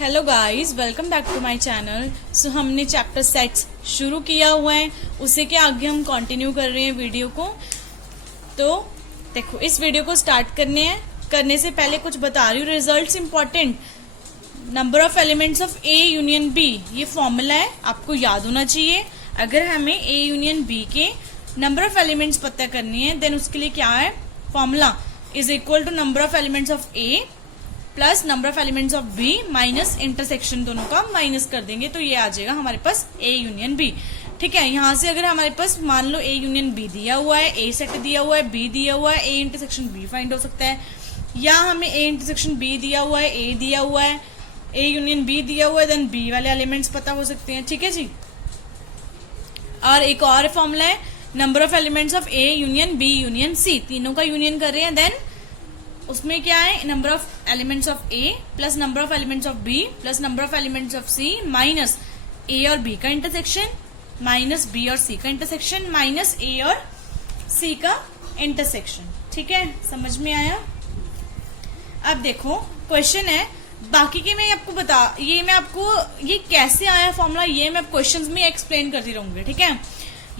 Hello guys, welcome back to my channel. So हमने chapter sets शुरू किया हुआ है, उसी के आगे हम कंटिन्यू कर रहे हैं वीडियो को। तो देखो, इस वीडियो को स्टार्ट करने से पहले कुछ बता रही हूँ। Results important, number of elements of A union B, ये फॉर्मूला है, आपको याद होना चाहिए। अगर हमें ए यूनियन बी के नंबर ऑफ एलिमेंट्स पता करनी है, देन उसके लिए क्या है formula, is equal to number of elements of A plus number of elements of B minus intersection, दोनों का माइनस कर देंगे तो ये आ जाएगा हमारे पास ए यूनियन बी। ठीक है, यहां से अगर हमारे पास मान लो ए यूनियन बी दिया हुआ है, ए सेट दिया हुआ है, बी दिया हुआ है, ए इंटरसेक्शन बी फाइंड हो सकता है, या हमें ए इंटरसेक्शन बी दिया हुआ है, ए दिया हुआ है, ए यूनियन बी दिया हुआ है, देन बी वाले एलिमेंट्स पता हो सकते हैं। ठीक है जी। और एक और फॉर्मूला है number of elements of A union B union C, तीनों का यूनियन कर रहे हैं, देन उसमें क्या है number of elements of A plus number of elements of B plus number of elements of C minus A और बी का इंटरसेक्शन माइनस बी और सी का इंटरसेक्शन माइनस ए और सी का इंटरसेक्शन। ठीक है, समझ में आया। अब देखो क्वेश्चन है, बाकी के मैं आपको मैं आपको ये कैसे आया फॉर्मूला, ये मैं क्वेश्चंस में एक्सप्लेन करती रहूंगी। ठीक है,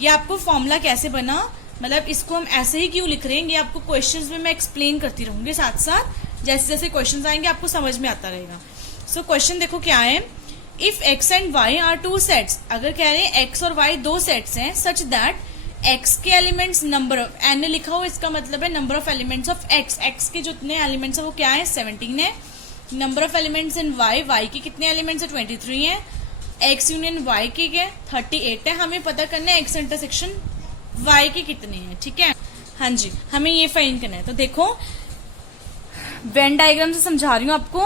ये आपको फॉर्मूला कैसे बना, मतलब इसको हम ऐसे ही क्यों लिख रहे हैं, ये आपको क्वेश्चंस में मैं एक्सप्लेन करती रहूंगी साथ साथ, जैसे जैसे क्वेश्चंस आएंगे आपको समझ में आता रहेगा। सो क्वेश्चन देखो क्या है, if X and Y are two sets, अगर कह रहे हैं एक्स और वाई दो सेट्स हैं, सच दैट एक्स के एलिमेंट्स नंबर ऑफ एन लिखा हो, इसका मतलब है number of elements of X, X के जितने एलिमेंट्स है वो क्या है 17 है। Number of elements in Y, Y के कितने एलिमेंट्स है 23 है। एक्स यूनियन वाई के क्या 38 है। हमें पता करना है एक्स इंटरसेक्शन वाई के कितने हैं। ठीक है, हाँ जी, हमें ये फाइंड करना है। तो देखो वेन डायग्राम से समझा रही हूं आपको।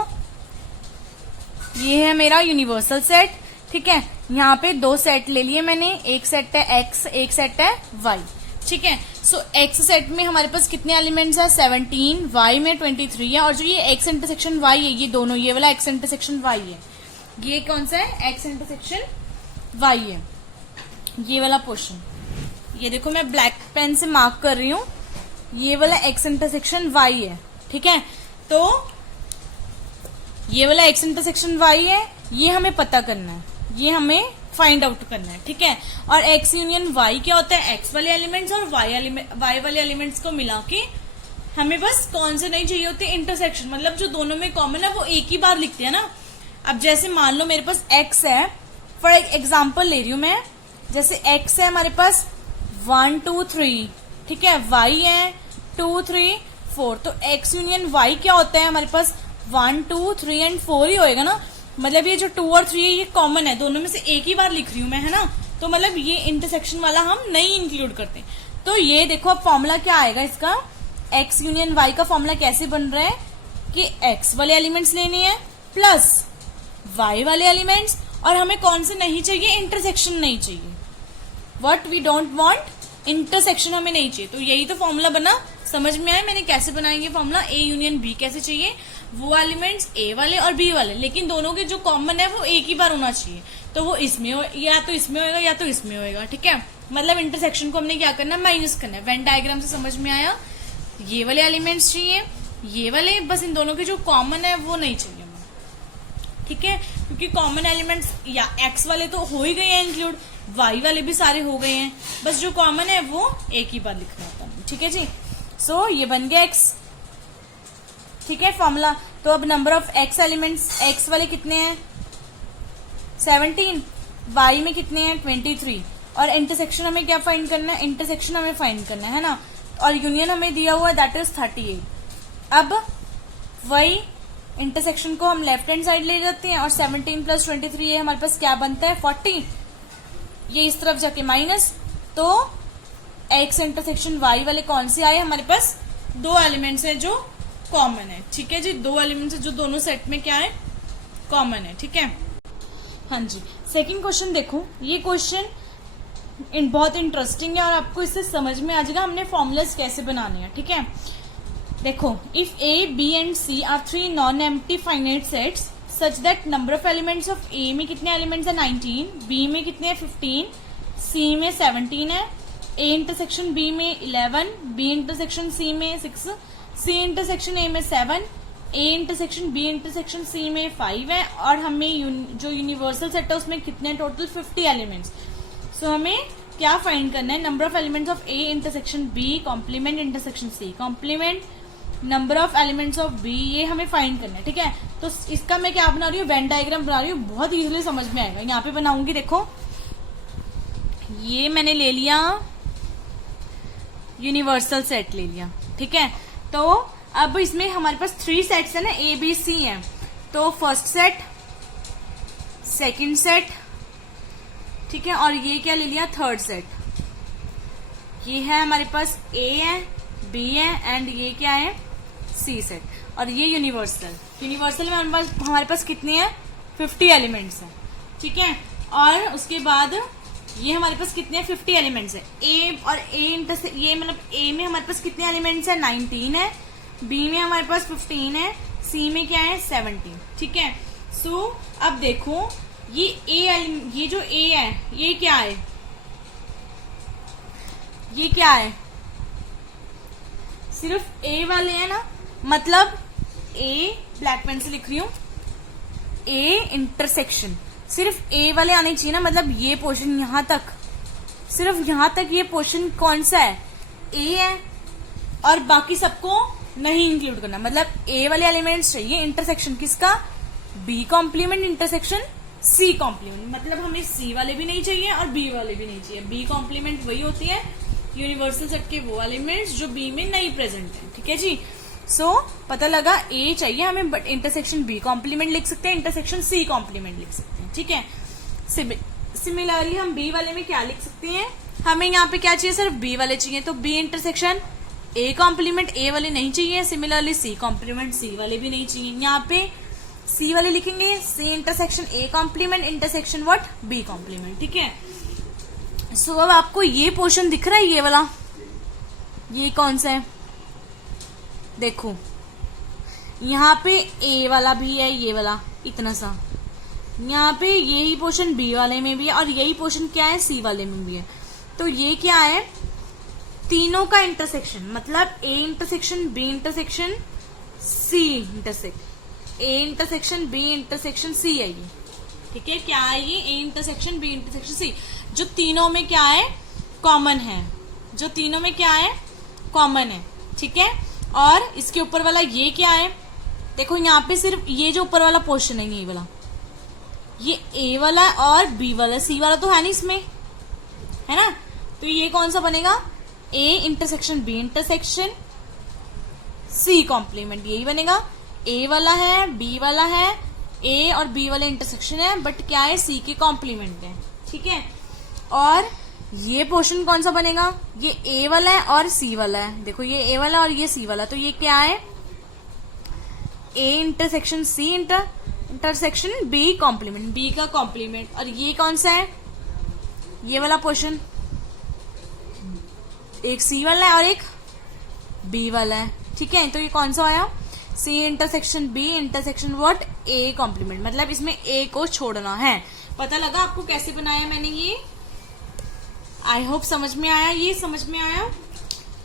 ये है मेरा यूनिवर्सल सेट। ठीक है, यहाँ पे दो सेट ले लिए मैंने, एक सेट है एक्स, एक सेट है वाई। ठीक है, सो एक्स सेट में हमारे पास कितने एलिमेंट्स है 17, वाई में 23 है, और जो ये एक्स इंटरसेक्शन वाई है, ये दोनों, ये वाला एक्स इंटरसेक्शन वाई है, ये कौन सा है एक्स इंटरसेक्शन वाई है, ये वाला पोर्शन। ये देखो मैं ब्लैक पेन से मार्क कर रही हूँ, ये वाला एक्स इंटरसेक्शन वाई है। ठीक है, तो ये वाला एक्स इंटरसेक्शन वाई है, ये हमें पता करना है, ये हमें फाइंड आउट करना है। ठीक है, और एक्स यूनियन वाई क्या होता है, एक्स वाले एलिमेंट्स और वाई वाले एलिमेंट्स को मिला के हमें बस कौन से नहीं चाहिए होते इंटरसेक्शन, मतलब जो दोनों में कॉमन है वो एक ही बार लिखते हैं ना। अब जैसे मान लो मेरे पास एक्स है, फॉर एग्जाम्पल ले रही हूं मैं, जैसे एक्स है हमारे पास 1 2 3, ठीक है, वाई है 2 3 4, तो एक्स यूनियन वाई क्या होता है हमारे पास 1 2 3 एंड 4 ही होएगा ना, मतलब ये जो 2 और 3 है ये कॉमन है, दोनों में से एक ही बार लिख रही हूं मैं, है ना, तो मतलब ये इंटरसेक्शन वाला हम नहीं इंक्लूड करते। तो ये देखो अब फॉर्मूला क्या आएगा इसका, एक्स यूनियन वाई का फॉर्मूला कैसे बन रहा है कि एक्स वाले एलिमेंट्स लेने हैं प्लस वाई वाले एलिमेंट्स, और हमें कौन से नहीं चाहिए, इंटरसेक्शन नहीं चाहिए, what we don't want, intersection हमें नहीं चाहिए। तो यही तो फॉर्मूला बना, समझ में आया मैंने कैसे बनाएंगे फॉर्मूला, ए यूनियन बी कैसे चाहिए, वो एलिमेंट्स ए वाले और बी वाले, लेकिन दोनों के जो कॉमन है वो एक ही बार होना चाहिए, तो वो इसमें या तो इसमें होएगा या तो इसमें होएगा। ठीक है, मतलब इंटरसेक्शन को हमने क्या करना है, माइनस करना है। वेन डायग्राम से समझ में आया, ये वाले एलिमेंट्स चाहिए, ये वाले, बस इन दोनों के जो कॉमन है वो नहीं चाहिए। ठीक है, क्योंकि कॉमन एलिमेंट्स या एक्स वाले तो हो ही गए हैं इंक्लूड, वाई वाले भी सारे हो गए हैं, बस जो कॉमन है वो एक ही बार लिखना होता है। ठीक है जी, सो ये बन गया एक्स। ठीक है फॉर्मूला, तो अब number of x elements, x वाले कितने हैं 17, वाई में कितने हैं 23, और इंटरसेक्शन हमें क्या फाइंड करना है, इंटरसेक्शन हमें फाइंड करना है ना, और यूनियन हमें दिया हुआ है दैट इज 38। अब वही इंटरसेक्शन को हम लेफ्ट हैंड साइड ले जाते हैं, और 17 प्लस 23 है हमारे पास क्या बनता है 40, ये इस तरफ जाके माइनस, तो एक्स इंटरसेक्शन वाई वाले कौन से आए हमारे पास, दो एलिमेंट्स हैं जो कॉमन है। ठीक है जी, दो एलिमेंट्स है जो दोनों सेट में क्या है कॉमन है। ठीक है, हाँ जी। सेकंड क्वेश्चन देखो, ये क्वेश्चन बहुत इंटरेस्टिंग है और आपको इससे समझ में आ जाएगा हमने फॉर्मूलाज कैसे बनाने हैं। ठीक है, देखो, if A B and C are 3 non empty finite sets such that number of elements of A में कितने एलिमेंट्स है 19, बी में कितने हैं 15, सी में 17 है, ए इंटरसेक्शन बी में 11, बी इंटरसेक्शन सी में 6, सी इंटरसेक्शन ए में 7, A intersection B intersection C में 5 है, और हमें जो यूनिवर्सल सेट है उसमें कितने टोटल 50 एलिमेंट्स। सो हमें क्या फाइंड करना है, number of elements of A intersection B complement intersection C complement number of elements of B, ये हमें फाइंड करना है। ठीक है, तो इसका मैं क्या बना रही हूँ, वेन डायग्राम बना रही हूँ, बहुत इजीली समझ में आएगा। यहाँ पे बनाऊंगी, देखो ये मैंने ले लिया यूनिवर्सल सेट ले लिया। ठीक है, तो अब इसमें हमारे पास 3 सेट्स है ना, ए बी सी है। तो फर्स्ट सेट, सेकंड सेट, ठीक है, और ये क्या ले लिया, थर्ड सेट। ये है हमारे पास ए है, बी है, एंड ये क्या है, सी सेट, और ये यूनिवर्सल। यूनिवर्सल में हमारे पास कितने हैं, 50 एलिमेंट्स हैं। ठीक है, और उसके बाद ये हमारे पास कितने 50 एलिमेंट्स है। ए और ये मतलब ए में हमारे पास कितने एलिमेंट्स है, 19 है, बी में हमारे पास 15 है, सी में क्या है, 17। ठीक है, सो अब देखो ये जो ए है ये क्या है, ये क्या है, सिर्फ ए वाले हैं ना, मतलब ए ब्लैक पेन से लिख रही हूं, ए इंटरसेक्शन सिर्फ ए वाले आने चाहिए ना, मतलब ये पोर्शन यहां तक, सिर्फ यहां तक ये पोर्शन कौन सा है, ए है, और बाकी सबको नहीं इंक्लूड करना। मतलब ए वाले एलिमेंट्स चाहिए, इंटरसेक्शन किसका, B complement intersection C complement, मतलब हमें सी वाले भी नहीं चाहिए और बी वाले भी नहीं चाहिए। बी कॉम्प्लीमेंट वही होती है यूनिवर्सल सेट के वो एलिमेंट्स जो बी में नहीं प्रेजेंट है। ठीक है जी, सो पता लगा ए चाहिए हमें, बट इंटरसेक्शन बी कॉम्प्लीमेंट लिख सकते हैं, इंटरसेक्शन सी कॉम्प्लीमेंट लिख सकते हैं। ठीक है, सिमिलरली हम बी वाले में क्या लिख सकते हैं, हमें यहाँ पे क्या चाहिए, सिर्फ बी वाले चाहिए, तो B intersection A complement A वाले नहीं चाहिए, सिमिलरली सी कॉम्प्लीमेंट सी वाले भी नहीं चाहिए। यहाँ पे सी वाले लिखेंगे, C intersection A complement intersection what, B complement. ठीक है, सो अब आपको ये पोर्शन दिख रहा है, ये वाला, ये कौन सा है, देखो यहाँ पे ए वाला भी है, ये वाला इतना सा, यहाँ पे यही पोर्शन बी वाले में भी है, और यही पोर्शन क्या है, सी वाले में भी है। तो ये क्या है, तीनों का इंटरसेक्शन, मतलब A intersection B intersection C intersect, A intersection B intersection C है ये। ठीक है, क्या है ये, A intersection B intersection C, जो तीनों में क्या है, कॉमन है, जो तीनों में क्या है, कॉमन है। ठीक है, और इसके ऊपर वाला ये क्या है, देखो यहाँ पे सिर्फ ये जो ऊपर वाला पोर्शन है, ये वाला, ये ए वाला और बी वाला, सी वाला तो है नहीं इसमें, है ना, तो ये कौन सा बनेगा, A intersection B intersection C complement, यही बनेगा। ए वाला है, बी वाला है, ए और बी वाले इंटरसेक्शन है, बट क्या है, सी के कॉम्प्लीमेंट है। ठीक है, और ये पोर्शन कौन सा बनेगा, ये ए वाला है और सी वाला है, देखो ये ए वाला और ये सी वाला, तो ये क्या है, A intersection C intersection B complement, B का कॉम्प्लीमेंट। और ये कौन सा है, ये वाला पोर्शन, एक सी वाला है और एक बी वाला है। ठीक है, तो ये कौन सा आया, C intersection B intersection what, A complement, मतलब इसमें ए को छोड़ना है। पता लगा आपको कैसे बनाया मैंने ये, आई होप समझ में आया, ये समझ में आया।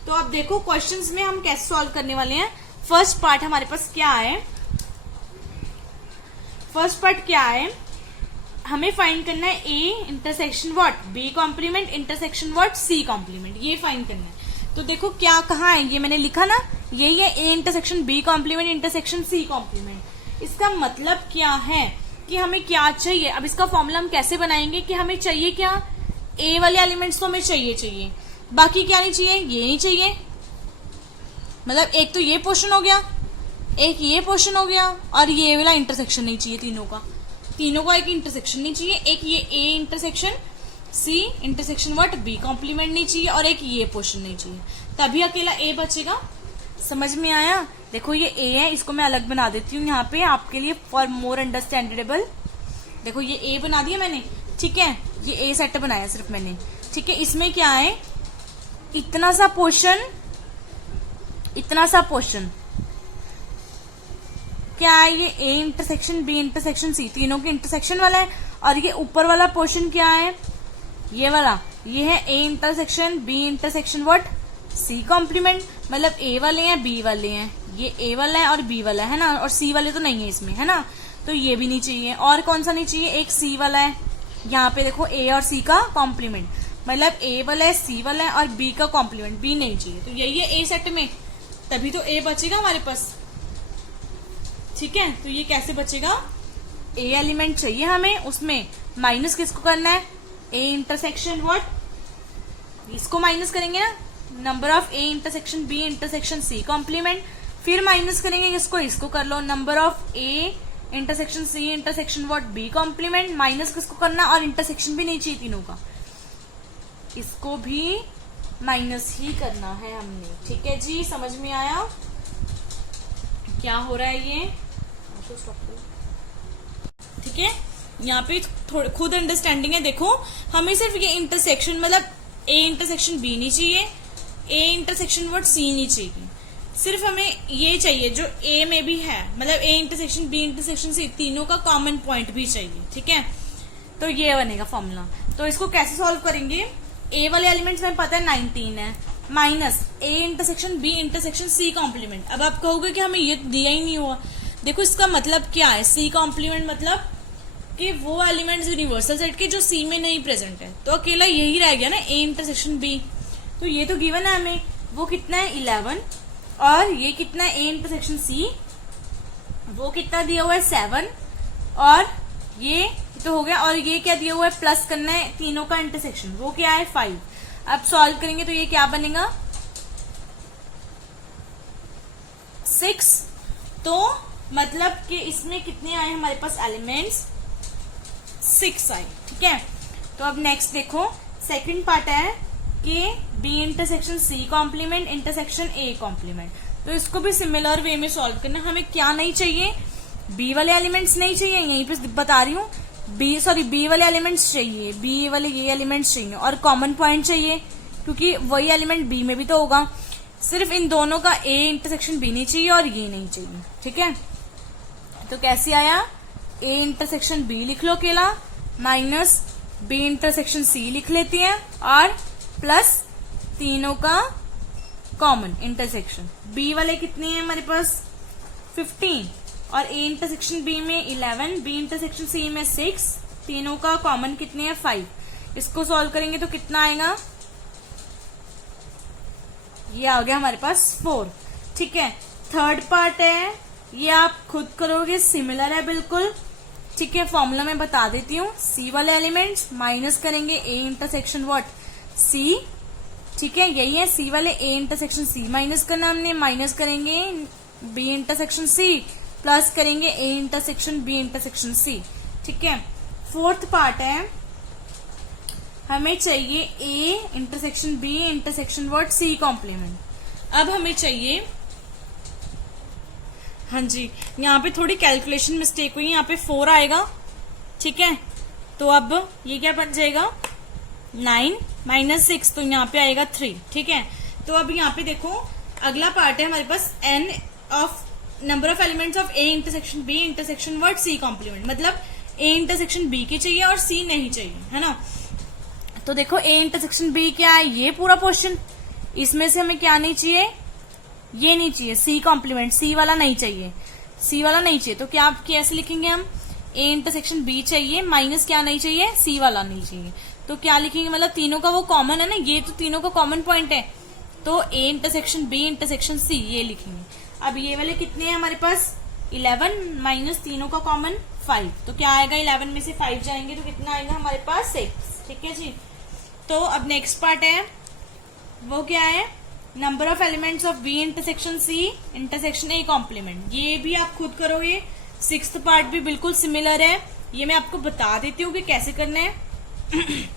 तो अब देखो क्वेश्चंस में हम कैसे सॉल्व करने वाले हैं। फर्स्ट पार्ट हमारे पास क्या है, फर्स्ट पार्ट क्या है, हमें फाइंड करना है A intersection what, B complement intersection what, C complement, ये फाइंड करना है। तो देखो क्या कहाँ है, ये मैंने लिखा ना, यही है A intersection B complement intersection C complement. इसका मतलब क्या है कि हमें क्या चाहिए। अब इसका फॉर्मूला हम कैसे बनाएंगे कि हमें चाहिए क्या, ए वाले एलिमेंट्स तो हमें चाहिए, बाकी क्या नहीं चाहिए, ये नहीं चाहिए, मतलब एक तो ये पोर्शन हो गया, एक ये पोर्शन हो गया, और ये वाला इंटरसेक्शन नहीं चाहिए, तीनों का एक इंटरसेक्शन नहीं चाहिए, एक ये A intersection C intersection what B complement नहीं चाहिए, और एक ये पोर्शन नहीं चाहिए, तभी अकेला ए बचेगा। समझ में आया। देखो ये ए है, इसको मैं अलग बना देती हूँ यहाँ पे आपके लिए फॉर मोर अंडरस्टैंडेबल। देखो ये ए बना दिया मैंने, ठीक है, ये ए सेट बनाया सिर्फ मैंने। ठीक है, इसमें क्या है, इतना सा पोर्शन क्या है, ये A intersection B intersection C तीनों के इंटरसेक्शन वाला है, और ये ऊपर वाला पोर्शन क्या है, ये वाला, ये है A intersection B intersection what C complement, मतलब ए वाले हैं बी वाले हैं, ये ए वाला है और बी वाला है ना, और सी वाले तो नहीं है इसमें, है ना, तो ये भी नहीं चाहिए। और कौन सा नहीं चाहिए, एक सी वाला है, यहाँ पे देखो ए और सी का कॉम्प्लीमेंट, मतलब ए वाला है, सी वाला है और बी का कॉम्प्लीमेंट बी नहीं चाहिए, तो यही है ए सेट में, तभी तो ए बचेगा हमारे पास। ठीक है, तो ये कैसे बचेगा, ए एलिमेंट चाहिए हमें, उसमें माइनस किसको करना है, ए इंटरसेक्शन व्हाट, इसको माइनस करेंगे ना, number of A intersection B intersection C complement, फिर माइनस करेंगे इसको कर लो, number of A intersection C intersection what B complement, minus किसको करना, और इंटरसेक्शन भी नहीं चाहिए तीनों का, इसको भी माइनस ही करना है हमने। ठीक है जी, समझ में आया क्या हो रहा है ये। ठीक है, यहाँ पे खुद अंडरस्टैंडिंग है। देखो हमें सिर्फ ये इंटरसेक्शन, मतलब ए इंटरसेक्शन बी नहीं चाहिए, ए इंटरसेक्शन वर्ड सी नहीं चाहिए, सिर्फ हमें ये चाहिए जो ए में भी है, मतलब A intersection B intersection C तीनों का कॉमन पॉइंट भी चाहिए। ठीक है, तो ये बनेगा फॉर्मूला। तो इसको कैसे सॉल्व करेंगे, ए वाले एलिमेंट्स में पता है 19 है, minus A intersection B intersection C complement. अब आप कहोगे कि हमें ये दिया ही नहीं हुआ, देखो इसका मतलब क्या है, सी कॉम्प्लीमेंट मतलब कि वो एलिमेंट्स यूनिवर्सल सेट के जो सी में नहीं प्रेजेंट है, तो अकेला यही रह गया ना ए इंटरसेक्शन बी, तो ये तो गिवन है हमें, वो कितना है 11, और ये कितना है ए इंटरसेक्शन सी, वो कितना दिया हुआ है 7, और ये तो हो गया, और ये क्या दिया हुआ है, प्लस करना है तीनों का इंटरसेक्शन, वो क्या है 5। अब सॉल्व करेंगे तो ये क्या बनेगा 6, तो मतलब कि इसमें कितने आए हमारे पास एलिमेंट्स, 6 आए। ठीक है, तो अब नेक्स्ट देखो सेकंड पार्ट है कि B intersection C complement intersection A complement, तो इसको भी सिमिलर वे में सॉल्व करना। हमें क्या नहीं चाहिए, बी वाले एलिमेंट्स नहीं चाहिए, यहीं पे बता रही हूँ, बी वाले एलिमेंट्स चाहिए, बी वाले ये एलिमेंट्स चाहिए, और कॉमन पॉइंट चाहिए क्योंकि वही एलिमेंट बी में भी तो होगा, सिर्फ इन दोनों का ए इंटरसेक्शन बी नहीं चाहिए और ये नहीं चाहिए। ठीक है, तो कैसे आया, ए इंटरसेक्शन बी लिख लो अकेला, माइनस बी इंटरसेक्शन सी लिख लेती हैं, और प्लस तीनों का कॉमन इंटरसेक्शन, बी वाले कितने हैं हमारे पास 15, और ए इंटरसेक्शन बी में 11, बी इंटरसेक्शन सी में 6, तीनों का कॉमन कितने हैं 5। इसको सॉल्व करेंगे तो कितना आएगा, ये आ गया हमारे पास 4। ठीक है, थर्ड पार्ट है, ये आप खुद करोगे, सिमिलर है बिल्कुल। ठीक है, फॉर्मूला मैं बता देती हूँ, सी वाले एलिमेंट्स माइनस करेंगे ए इंटरसेक्शन व्हाट सी। ठीक है, यही है सी वाले ए इंटरसेक्शन सी माइनस करना हमने, माइनस करेंगे बी इंटरसेक्शन सी, प्लस करेंगे A intersection B intersection C. ठीक है, फोर्थ पार्ट है, हमें चाहिए A intersection B intersection what C complement. अब हमें चाहिए, हाँ जी यहाँ पे थोड़ी कैलकुलेशन मिस्टेक हुई, यहाँ पे 4 आएगा। ठीक है, तो अब ये क्या बन जाएगा 9 माइनस 6, तो यहाँ पे आएगा 3। ठीक है, तो अब यहाँ पे देखो अगला पार्ट है हमारे पास n of number of elements of A intersection B intersection what C complement, मतलब ए इंटरसेक्शन बी के चाहिए और सी नहीं चाहिए, है ना। तो देखो ए इंटरसेक्शन बी क्या है, ये पूरा पोर्शन, इसमें से हमें क्या नहीं चाहिए, ये नहीं चाहिए सी कॉम्प्लीमेंट, सी वाला नहीं चाहिए, सी वाला नहीं चाहिए, तो क्या आप कैसे लिखेंगे हम, ए इंटरसेक्शन बी चाहिए माइनस क्या नहीं चाहिए, सी वाला नहीं चाहिए, तो क्या लिखेंगे, मतलब तीनों का वो कॉमन है ना, ये तो तीनों का कॉमन पॉइंट है, तो A intersection B intersection C ये लिखेंगे। अब ये वाले कितने हैं हमारे पास 11 माइनस तीनों का कॉमन 5, तो क्या आएगा 11 में से 5 जाएंगे तो कितना आएगा हमारे पास 6। ठीक है जी, तो अब नेक्स्ट पार्ट है वो क्या है, number of elements of B intersection C intersection A complement, ये भी आप खुद करोगे। सिक्स्थ पार्ट भी बिल्कुल सिमिलर है, ये मैं आपको बता देती हूँ कि कैसे करना है।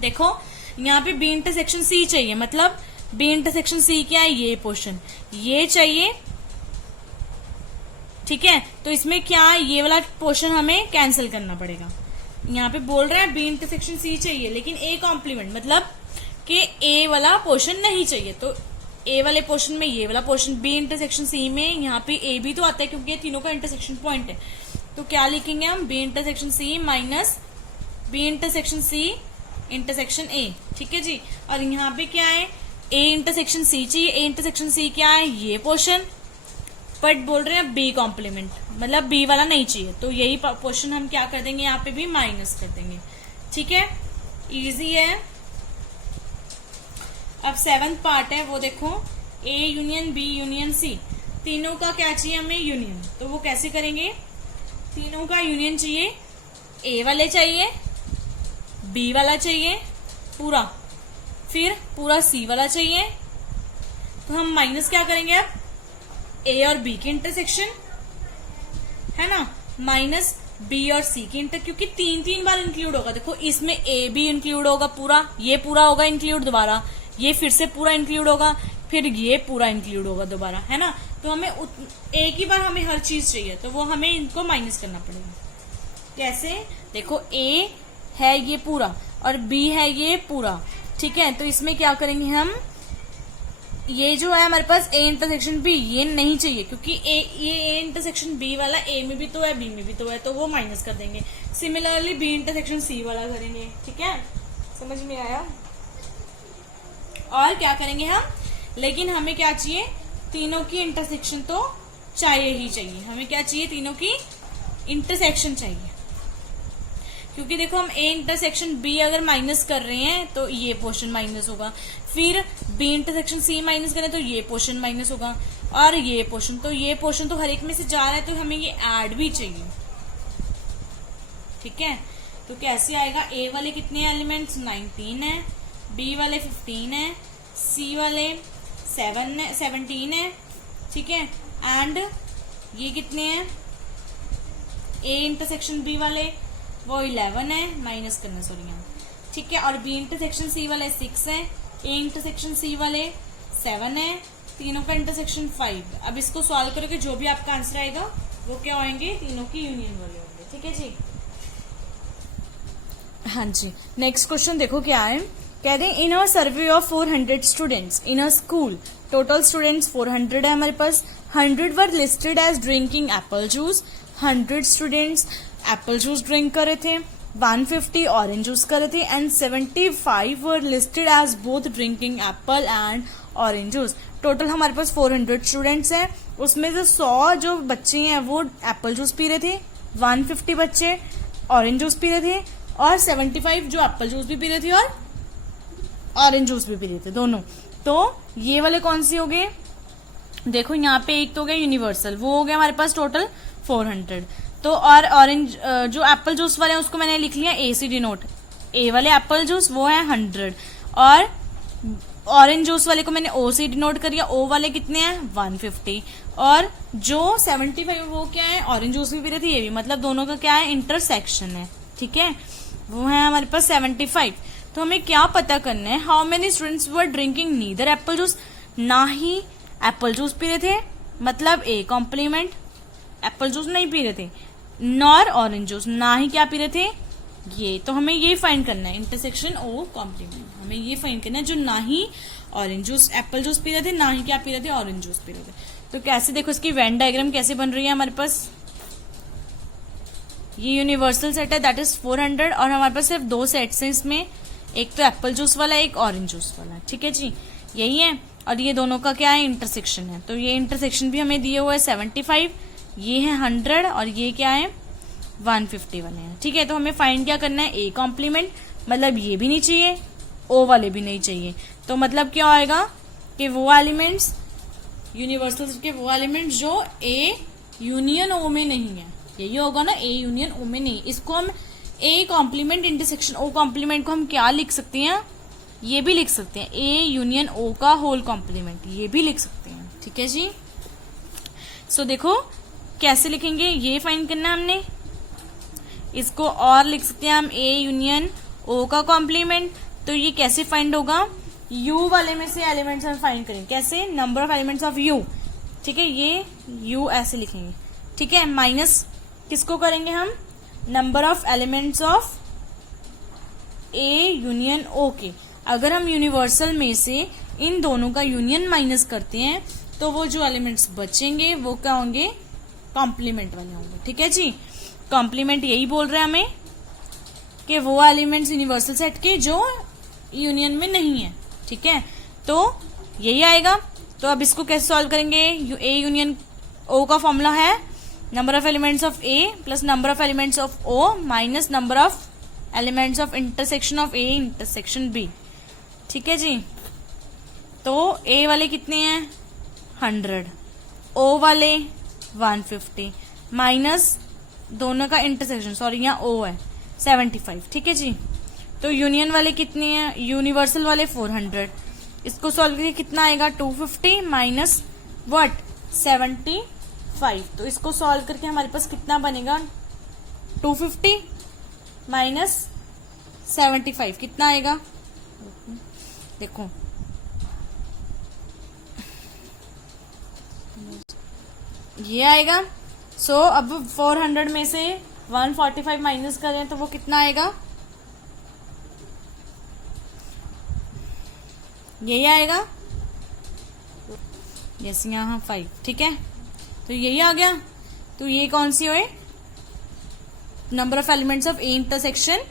देखो यहाँ पे बी इंटरसेक्शन सी चाहिए, मतलब बी इंटरसेक्शन सी क्या है, ये पोर्शन ये चाहिए। ठीक है, तो इसमें क्या है, ये वाला पोर्शन हमें कैंसिल करना पड़ेगा। यहाँ पे बोल रहा है बी इंटरसेक्शन सी चाहिए लेकिन ए कॉम्प्लीमेंट, मतलब कि ए वाला पोर्शन नहीं चाहिए, तो ए वाले पोर्शन में ये वाला पोर्शन, बी इंटरसेक्शन सी में यहाँ पे ए भी तो आता है क्योंकि ये तीनों का इंटरसेक्शन पॉइंट है, तो क्या लिखेंगे हम, B intersection C minus B intersection C intersection A. ठीक है जी, और यहाँ पे क्या है, ए इंटरसेक्शन सी चाहिए, ए इंटरसेक्शन सी क्या है, ये पोर्शन, बट बोल रहे हैं बी कॉम्प्लीमेंट, मतलब बी वाला नहीं चाहिए, तो यही क्वेश्चन हम क्या कर देंगे, यहाँ पे भी माइनस कर देंगे। ठीक है, इजी है। अब 7th पार्ट है, वो देखो A union B union C, तीनों का क्या चाहिए हमें, यूनियन। तो वो कैसे करेंगे, तीनों का यूनियन चाहिए, ए वाले चाहिए, बी वाला चाहिए पूरा, फिर पूरा सी वाला चाहिए। तो हम माइनस क्या करेंगे अब, ए और बी की इंटरसेक्शन है ना, माइनस बी और सी की इंटर, क्योंकि 3 बार इंक्लूड होगा। देखो इसमें ए भी इंक्लूड होगा पूरा, ये पूरा होगा इंक्लूड दोबारा, ये फिर से पूरा इंक्लूड होगा, फिर ये पूरा इंक्लूड होगा दोबारा, है ना। तो हमें एक ही बार हमें हर चीज चाहिए, तो वो हमें इनको माइनस करना पड़ेगा। कैसे, देखो ए है ये पूरा और बी है ये पूरा, ठीक है। तो इसमें क्या करेंगे हम, ये जो है हमारे पास ए इंटरसेक्शन बी, ये नहीं चाहिए क्योंकि ये ए इंटरसेक्शन बी वाला ए में भी तो है बी में भी तो है, तो वो माइनस कर देंगे। सिमिलरली बी इंटरसेक्शन सी वाला करेंगे। ठीक है, समझ में आया। और क्या करेंगे हम, लेकिन हमें क्या चाहिए, तीनों की इंटरसेक्शन तो चाहिए ही चाहिए। हमें क्या चाहिए, तीनों की इंटरसेक्शन चाहिए, क्योंकि देखो हम ए इंटरसेक्शन बी अगर माइनस कर रहे हैं तो ये पोर्शन माइनस होगा, फिर बी इंटरसेक्शन सी माइनस करें तो ये पोर्शन माइनस होगा, और ये पोर्शन तो हर एक में से जा रहा है, तो हमें ये ऐड भी चाहिए। ठीक है, तो कैसे आएगा, ए वाले कितने एलिमेंट्स 19 है, बी वाले 15 है, सी वाले 17 है। ठीक है, एंड ये कितने हैं, ए इंटरसेक्शन बी वाले वो 11 है, माइनस करना सॉरी यहाँ। ठीक है, और बी इंटरसेक्शन सी वाले 6 है, ए इंटरसेक्शन सी वाले 7 है, तीनों का इंटरसेक्शन 5। अब इसको सॉल्व करोगे जो भी आपका आंसर आएगा वो क्या होंगे, तीनों की यूनियन वाले होंगे। ठीक है जी, हाँ जी। नेक्स्ट क्वेश्चन देखो क्या है, कह रहे हैं in a survey of 400 students in a school, total students 400 है हमारे पास, 100 were listed as drinking apple juice, 100 students apple juice drink कर रहे थे, 150 ऑरेंज जूस कर रहे थे, and 75 were listed as both drinking apple and orange juice. Total हमारे पास 400 स्टूडेंट्स हैं, उसमें से 100 जो बच्चे हैं वो एप्पल जूस पी रहे थे, 150 बच्चे ऑरेंज जूस पी रहे थे, और 75 जो एप्पल जूस भी पी रहे थे और ऑरेंज जूस भी पी रहे थे दोनों। तो ये वाले कौन सी हो गए, देखो यहाँ पे एक तो हो गया यूनिवर्सल, वो हो गया हमारे पास टोटल 400। तो और ऑरेंज जो एप्पल जूस वाले हैं उसको मैंने लिख लिया ए सी डिनोट, ए वाले एप्पल जूस वो है 100, और ऑरेंज जूस वाले को मैंने ओ सी डिनोट कर दिया, ओ वाले कितने हैं 150, और जो 75 वो क्या है, ऑरेंज जूस भी पी रहे थे ये भी, मतलब दोनों का क्या है, इंटरसेक्शन है। ठीक है, वो है हमारे पास 75। तो हमें क्या पता करना है, how many students were drinking neither Apple juice, ना ही एप्पल जूस पी रहे थे, मतलब ए कॉम्प्लीमेंट, एप्पल जूस नहीं पी रहे थे, नॉर ऑरेंज जूस, ना ही क्या पी रहे थे ये। तो हमें ये फाइंड करना है, इंटरसेक्शन ओ कॉम्प्लीमेंट, हमें ये फाइंड करना है जो ना ही ऑरेंज जूस एप्पल जूस पी रहे थे, ना ही क्या पी रहे थे, ऑरेंज जूस पी रहे थे। तो कैसे, देखो इसकी वेन डायग्राम कैसे बन रही है हमारे पास, ये यूनिवर्सल सेट है दैट इज 400, और हमारे पास सिर्फ 2 सेट्स हैं इसमें, एक तो एप्पल जूस वाला, एक ऑरेंज जूस वाला। ठीक है जी, यही है, और ये दोनों का क्या है, इंटरसेक्शन है। तो ये इंटरसेक्शन भी हमें दिए हुआ है 75, ये है 100, और ये क्या है 150 वाले हैं। ठीक है, तो हमें फाइंड क्या करना है, ए कॉम्प्लीमेंट, मतलब ये भी नहीं चाहिए, ओ वाले भी नहीं चाहिए। तो मतलब क्या आएगा कि वो एलिमेंट्स, यूनिवर्सल के वो एलिमेंट्स जो ए यूनियन ओ में नहीं है, यही होगा ना, ए यूनियन ओ में नहीं। इसको हम A complement intersection O complement को हम क्या लिख सकते हैं, ये भी लिख सकते हैं, ए यूनियन ओ का होल कॉम्प्लीमेंट, ये भी लिख सकते हैं। ठीक है जी, सो देखो कैसे लिखेंगे, ये फाइंड करना है हमने, इसको और लिख सकते हैं हम ए यूनियन ओ का कॉम्प्लीमेंट। तो ये कैसे फाइंड होगा, यू वाले में से एलिमेंट्स हम फाइंड करेंगे, कैसे, number of elements of you. ठीक है, ये यू ऐसे लिखेंगे। ठीक है, माइनस किसको करेंगे हम, number of elements of A union okay. अगर हम यूनिवर्सल में से इन दोनों का यूनियन माइनस करते हैं तो वो जो एलिमेंट्स बचेंगे वो क्या होंगे, कॉम्प्लीमेंट वाले होंगे। ठीक है जी, कॉम्प्लीमेंट यही बोल रहे हैं हमें कि वो एलिमेंट्स यूनिवर्सल सेट के जो यूनियन में नहीं है। ठीक है, तो यही आएगा। तो अब इसको कैसे सॉल्व करेंगे, ए यूनियन ओ का फॉर्मूला है number of elements of A plus number of elements of O minus number of elements of intersection of A intersection B. ठीक है जी। तो ए वाले कितने हैं 100, ओ वाले 150 माइनस दोनों का इंटरसेक्शन, सॉरी यहाँ ओ है 75। ठीक है जी। तो यूनियन वाले कितने हैं, यूनिवर्सल वाले 400। इसको सॉल्व करके कितना आएगा 250 माइनस व्हाट 75। तो इसको सॉल्व करके हमारे पास कितना बनेगा 250 माइनस 75 कितना आएगा, देखो ये आएगा। सो अब 400 में से 145 माइनस करें तो वो कितना आएगा, यही आएगा। यस यहाँ 5। ठीक है, तो यही आ गया। तो ये कौन सी हुई, number of elements of A intersection,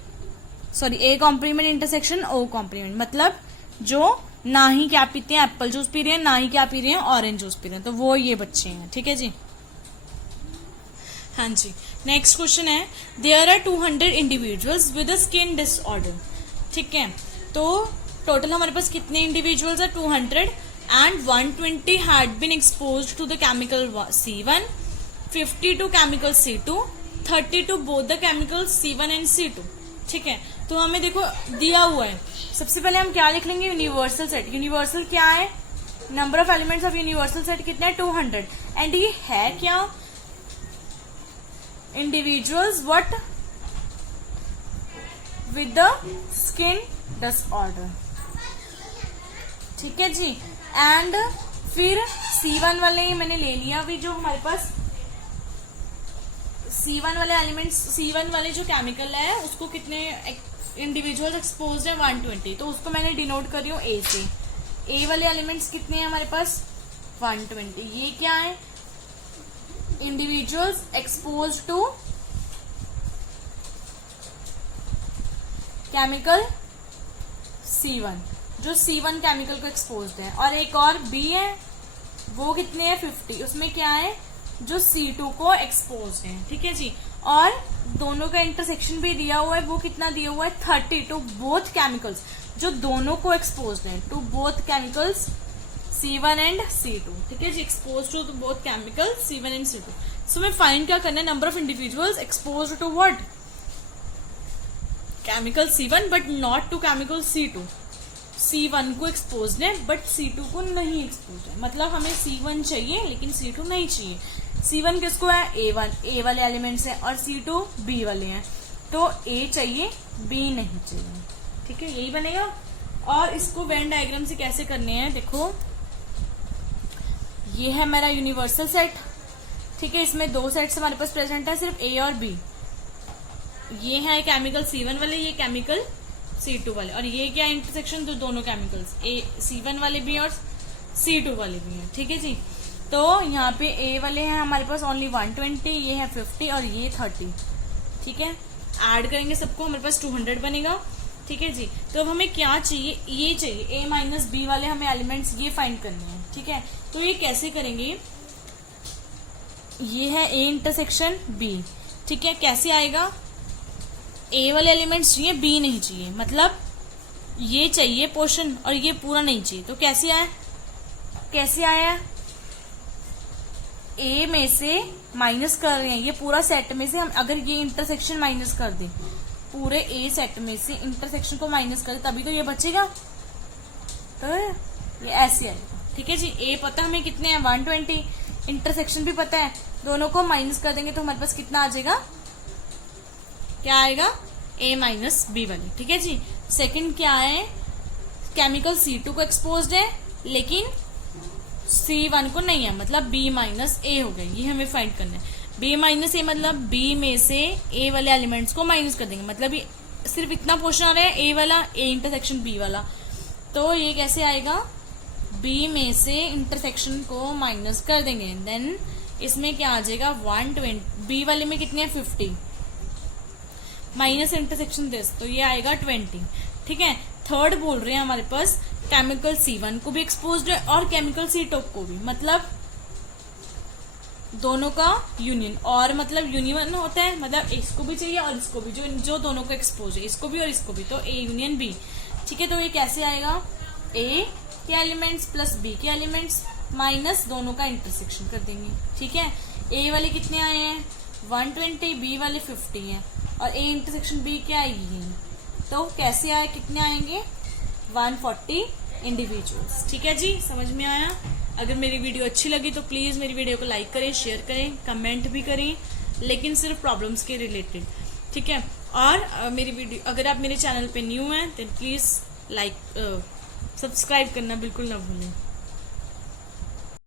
sorry A complement intersection O complement, मतलब जो ना ही क्या पीते हैं एप्पल जूस पी रहे हैं, ना ही क्या पी रहे हैं ऑरेंज जूस पी रहे हैं, तो वो ये बच्चे हैं। ठीक है जी। हाँ जी, नेक्स्ट क्वेश्चन है there are 200 individuals with a skin disorder. ठीक है, तो टोटल हमारे पास कितने इंडिविजुअल्स है 200 and 120 had been exposed to the chemical C1, 50 to chemical C2, 30 to both the chemical C1 and C2। ठीक है, तो हमें देखो दिया हुआ है, सबसे पहले हम क्या लिख लेंगे यूनिवर्सल सेट। यूनिवर्सल क्या है, number of elements of universal set कितना है 200 एंड ये है क्या individuals what with the skin disorder. ठीक है जी। एंड फिर C1 वाले मैंने ले लिया, अभी जो हमारे पास C1 वाले एलिमेंट्स, C1 वाले जो केमिकल है उसको कितने इंडिविजुअल्स एक्सपोज है 120, तो उसको मैंने डिनोट कर रही हूँ ए से। ए वाले एलिमेंट्स कितने हैं हमारे पास 120। ये क्या है, individuals expose to chemical C1, जो C1 केमिकल को एक्सपोज है। और एक और B है, वो कितने हैं 50, उसमें क्या है जो C2 को एक्सपोज है। ठीक है जी। और दोनों का इंटरसेक्शन भी दिया हुआ है, वो कितना दिया हुआ है 30 टू बोथ केमिकल्स, जो दोनों को एक्सपोज है to both chemicals C1 and C2। ठीक है जी, expose to both chemical C1 and C2। So मैं फाइंड क्या करना है, number of individuals expose to what chemical C1 but not to chemical C2। C1 को एक्सपोज है बट C2 को नहीं एक्सपोज है, मतलब हमें C1 चाहिए लेकिन C2 नहीं चाहिए। C1 किसको है A1, A वाले एलिमेंट्स है, और C2 B वाले हैं, तो A चाहिए B नहीं चाहिए। ठीक है, यही बनेगा। और इसको वेन डायग्राम से कैसे करने हैं, देखो ये है मेरा यूनिवर्सल सेट। ठीक है, इसमें दो सेट्स हमारे पास प्रेजेंट है, सिर्फ A और B। ये है केमिकल C1 वाले, ये केमिकल C2 वाले, और ये क्या इंटरसेक्शन, तो दोनों केमिकल्स C1 वाले भी और C2 वाले भी हैं। ठीक है जी। तो यहाँ पे A वाले हैं हमारे पास ओनली 120, ये है 50 और ये 30। ठीक है, ऐड करेंगे सबको, हमारे पास 200 बनेगा। ठीक है जी। तो अब हमें क्या चाहिए, ये चाहिए A माइनस B वाले हमें एलिमेंट्स ये फाइंड करने हैं। ठीक है, तो ये कैसे करेंगे, ये है A इंटरसेक्शन B। ठीक है, कैसे आएगा, A वाले एलिमेंट्स चाहिए B नहीं चाहिए, मतलब ये चाहिए पोर्शन और ये पूरा नहीं चाहिए, तो कैसे आया, कैसे आया, A में से माइनस कर रहे हैं, ये पूरा सेट में से हम अगर ये इंटरसेक्शन माइनस कर दें, पूरे A सेट में से इंटरसेक्शन को माइनस करें तभी तो ये बचेगा, तो ये ऐसे आएगा। ठीक है जी। A पता हमें कितने हैं 120, इंटरसेक्शन भी पता है, दोनों को माइनस कर देंगे तो हमारे पास कितना आ जाएगा, क्या आएगा A माइनस B वाले। ठीक है जी। सेकंड क्या है, केमिकल C2 को एक्सपोज्ड है लेकिन C1 को नहीं है, मतलब B माइनस A हो गए, ये हमें फाइंड करना है। B माइनस A मतलब B में से A वाले एलिमेंट्स को माइनस कर देंगे, मतलब ये सिर्फ इतना पोर्शन आ रहा है A वाला, A इंटरसेक्शन B वाला, तो ये कैसे आएगा, B में से इंटरसेक्शन को माइनस कर देंगे, देन इसमें क्या आ जाएगा 120, B वाले में कितने हैं 50 माइनस इंटरसेक्शन दिस, तो ये आएगा 20। ठीक है, थर्ड बोल रहे हैं हमारे पास केमिकल C1 को भी एक्सपोज्ड है और केमिकल C2 को भी, मतलब दोनों का यूनियन, और मतलब यूनियन होता है मतलब इसको भी चाहिए और इसको भी, जो दोनों को एक्सपोज है, इसको भी और इसको भी, तो ए यूनियन बी। ठीक है, तो ये कैसे आएगा, ए के एलिमेंट्स प्लस बी के एलिमेंट्स माइनस दोनों का इंटरसेक्शन कर देंगे। ठीक है, ए वाले कितने आए हैं 120, बी वाले 50 है, और ए इंटरसेक्शन बी क्या आएगी, तो कैसे आए, कितने आएंगे 140 इंडिविजुअल्स। ठीक है जी, समझ में आया। अगर मेरी वीडियो अच्छी लगी तो प्लीज मेरी वीडियो को लाइक करें, शेयर करें, कमेंट भी करें, लेकिन सिर्फ प्रॉब्लम्स के रिलेटेड। ठीक है, और मेरी वीडियो, अगर आप मेरे चैनल पे न्यू हैं तो प्लीज लाइक सब्सक्राइब करना बिल्कुल ना भूलें।